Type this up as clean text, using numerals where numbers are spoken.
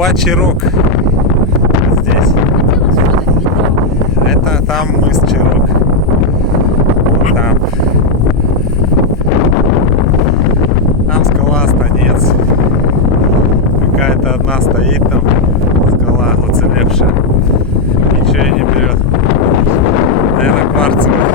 Губа Чирок. Здесь. Это там мыс Чирок. Вот там. Там скала Станец. Какая-то одна стоит там. Скала уцелевшая. Ничего и не берет. Наверное, кварцевая.